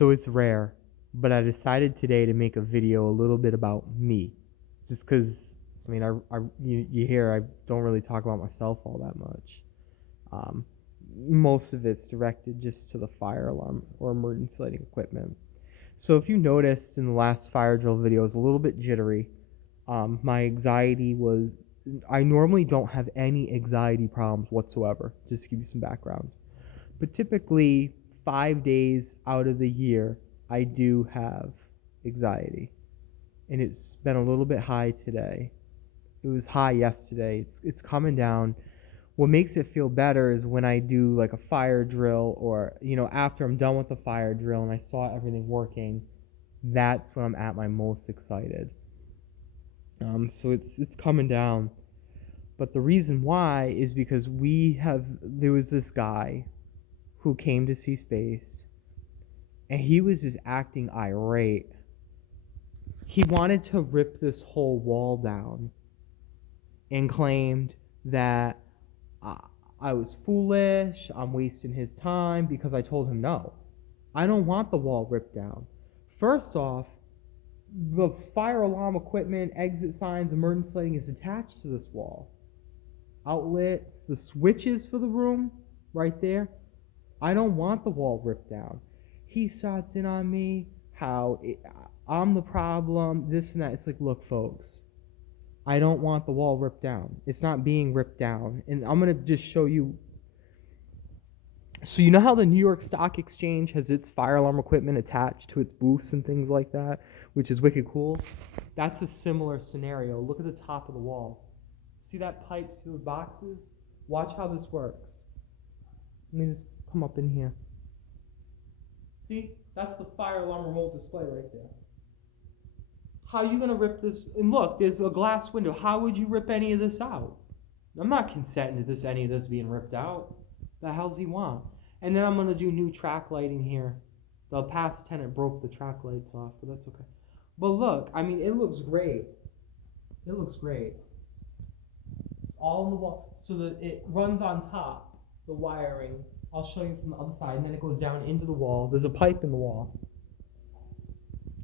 So it's rare, but I decided today to make a video a little bit about me, just because I mean, you hear I don't really talk about myself all that much. Um, Most of it's directed just to the fire alarm or emergency lighting equipment. So if you noticed in the last fire drill video, it was a little bit jittery. My anxiety was, I normally don't have any anxiety problems whatsoever, just to give you some background. But typically, 5 days out of the year, I do have anxiety. And it's been a little bit high today. It was high yesterday. It's coming down. What makes it feel better is when I do like a fire drill, or after I'm done with the fire drill and I saw everything working, that's when I'm at my most excited. So it's coming down. But the reason why is because there was this guy who came to see space, and he was just acting irate. He wanted to rip this whole wall down and claimed that I was foolish, I'm wasting his time, because I told him no. I don't want the wall ripped down. First off, the fire alarm equipment, exit signs, emergency lighting is attached to this wall. Outlets, the switches for the room, right there. I don't want the wall ripped down. He starts in on me, I'm the problem, this and that. It's like, look, folks, I don't want the wall ripped down. It's not being ripped down. And I'm going to just show you. So you know how the New York Stock Exchange has its fire alarm equipment attached to its booths and things like that, which is wicked cool? That's a similar scenario. Look at the top of the wall. See that pipe, see those boxes? Watch how this works. Let me just come up in here. See? That's the fire alarm remote display right there. How are you going to rip this? And look, there's a glass window. How would you rip any of this out? I'm not consenting to any of this being ripped out. The hell's he want? And then I'm going to do new track lighting here. The past tenant broke the track lights off, but that's okay. But look, I mean, it looks great. It looks great. It's all in the wall. So that it runs on top, the wiring. I'll show you from the other side, and then it goes down into the wall. There's a pipe in the wall.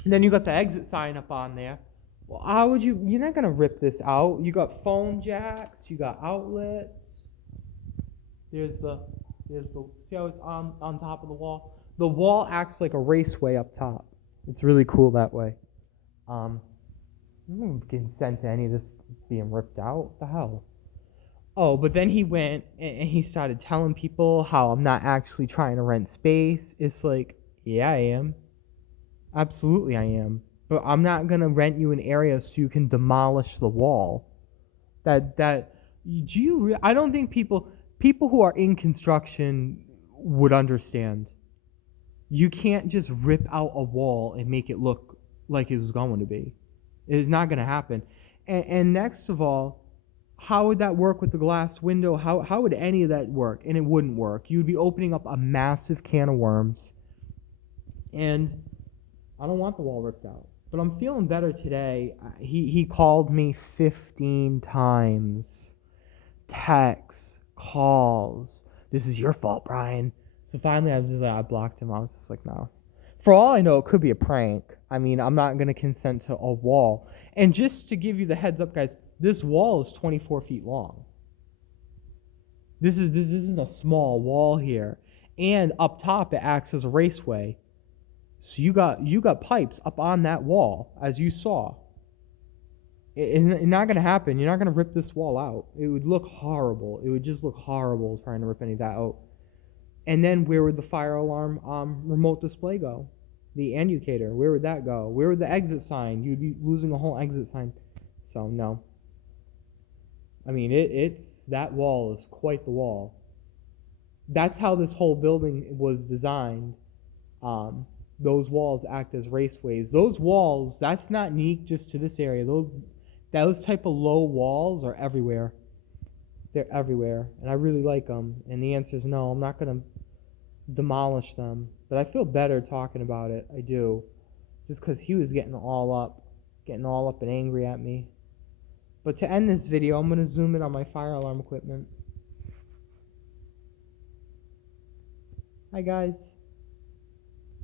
And then you got the exit sign up on there. Well, how would you're not going to rip this out. You got phone jacks, you got outlets. There's the, see how it's on top of the wall? The wall acts like a raceway up top. It's really cool that way. I don't consent to any of this being ripped out. What the hell? Oh, but then he went and he started telling people how I'm not actually trying to rent space. It's like, yeah, I am. Absolutely I am. But I'm not going to rent you an area so you can demolish the wall. I don't think people who are in construction would understand. You can't just rip out a wall and make it look like it was going to be. It is not going to happen. And next of all, how would that work with the glass window? How would any of that work? And it wouldn't work. You'd be opening up a massive can of worms. And I don't want the wall ripped out. But I'm feeling better today. He called me 15 times. Texts, calls. This is your fault, Brian. So finally I blocked him. I was just like, no. For all I know, it could be a prank. I mean, I'm not going to consent to a wall. And just to give you the heads up, guys, this wall is 24 feet long. This isn't a small wall here. And up top, it acts as a raceway. So you got pipes up on that wall, as you saw. It's not going to happen. You're not going to rip this wall out. It would look horrible. It would just look horrible trying to rip any of that out. And then where would the fire alarm remote display go? The indicator, where would that go? Where would the exit sign? You'd be losing a whole exit sign. So, no. I mean, that wall is quite the wall. That's how this whole building was designed. Those walls act as raceways. Those walls, that's not unique just to this area. Those type of low walls are everywhere. They're everywhere, and I really like them. And the answer is no, I'm not going to demolish them. But I feel better talking about it. I do. Just because he was getting all up and angry at me. But to end this video, I'm going to zoom in on my fire alarm equipment. Hi, guys.